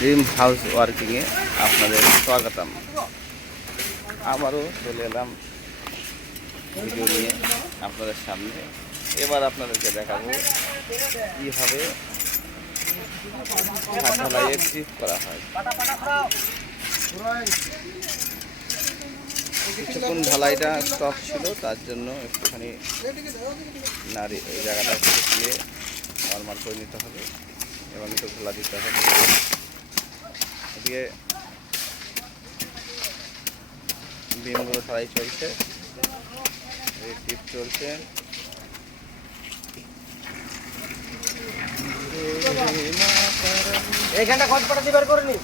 Dream house ওয়ার্কিংয়ে আপনাদের স্বাগতম। আবারও চলে এলাম ভিডিও নিয়ে আপনাদের সামনে। এবার আপনাদেরকে দেখাবো কীভাবে ছাদ ঢালাইয়ের ট্রিপ করা হয়। কিছুক্ষণ ঢালাইটা স্টপ ছিল, তার জন্য একটুখানি নারী এই জায়গাটা শুকিয়ে নর্মাল করে নিতে হবে এবং একটু ঘোলা দিতে হবে। এদিকে বিমগুলো ছাড়াই চলছে, টিপ চলছে। এইখানটা খোঁজ পাটা দিবার করে নি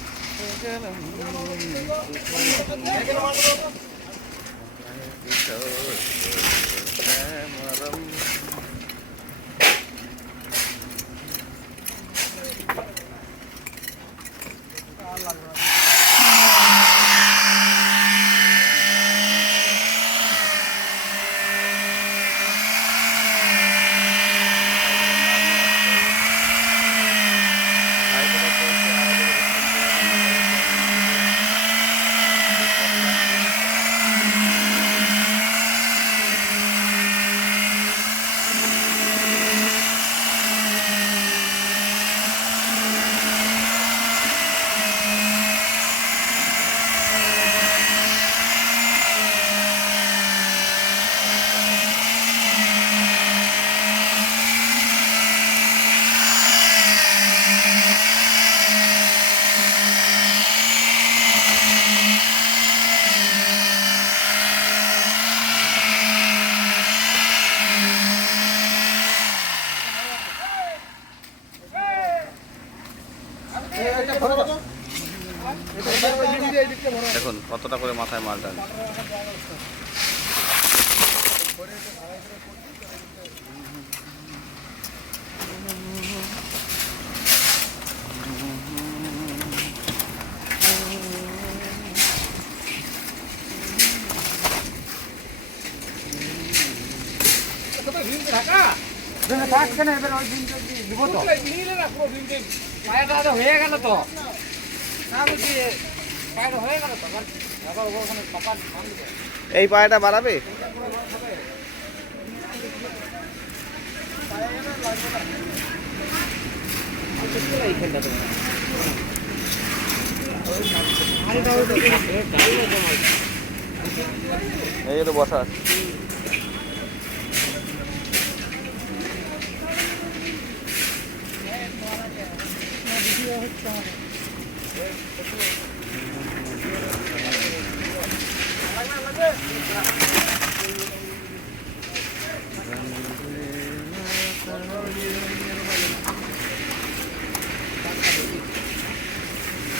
দেখুন কতটা করে মাথায় মাল টানছে। হয়ে গেল তো এই পায়টা বাড়াবে। এই তো বসা আছে।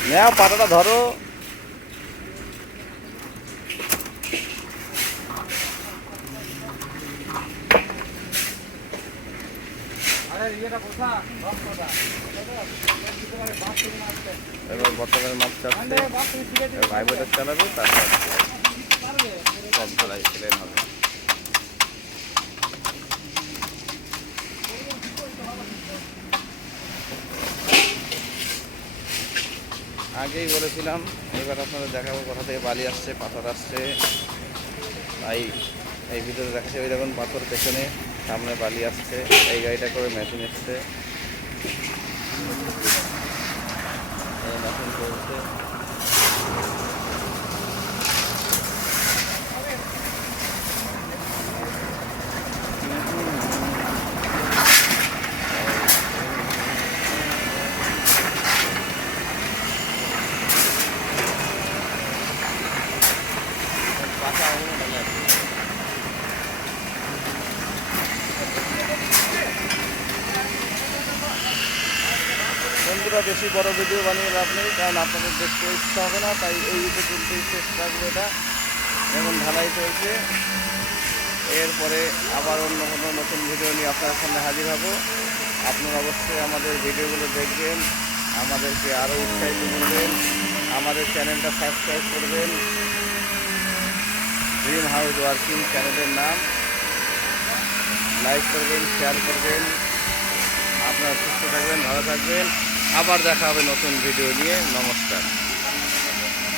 নাও পাটাটা ধরো। এবার বর্তমানে মাছ চাচ্ছে, ভাইব্রেটার চালাবে, তারপর সব ঢালাই প্লেন হবে। আগেই বলেছিলাম, এবার আপনাদের দেখাবো কোথা থেকে বালি আসছে, পাথর আসছে। তাই এই ভিডিওতে দেখাচ্ছে ওই দেখুন পাথর পেছনে, সামনে বালি আসছে। এই গাড়িটা করে মেশিন এসছে, মেশিন চলছে। বন্ধুরা, বেশি বড় ভিডিও বানিয়ে লাভ নেই, কারণ আপনাদের দেখতে ইচ্ছা হবে না। তাই এই পর্যন্তই শেষ থাকবে। এটা এখন ঢালাই চলছে, এরপরে আবার অন্য কোনো নতুন ভিডিও নিয়ে আপনাদের সামনে হাজির হব। আপনারা অবশ্যই আমাদের ভিডিওগুলো দেখবেন, আমাদেরকে আরও উৎসাহিত করবেন, আমাদের চ্যানেলটা সাবস্ক্রাইব করবেন। ড্রিম হাউস ওয়ার্কিং চ্যানেলের নাম, লাইক করবেন, শেয়ার করবেন। আপনারা সুস্থ থাকবেন, ভালো থাকবেন। আবার দেখা হবে নতুন ভিডিও নিয়ে। নমস্কার।